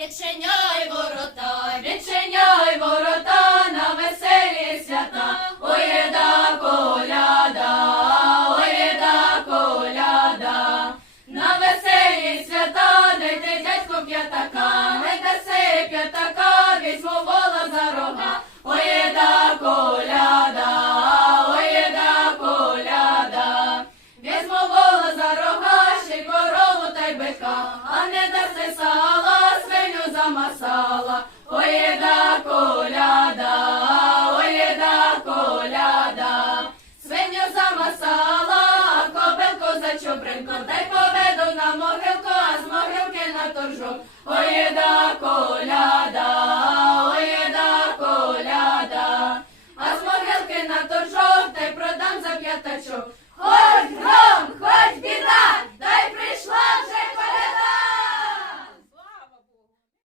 відчиняй ворота, Відчиняй ворота на веселі свята, ой, да коляда, ой, да коляда, на веселі свята, дайте дядько п'ятака, не даси п'ятака, візьму вола за рога, ой, да коляда, ой, да коляда, візьму вола за рога, ще й корову та й бика, а не даси сала, свиню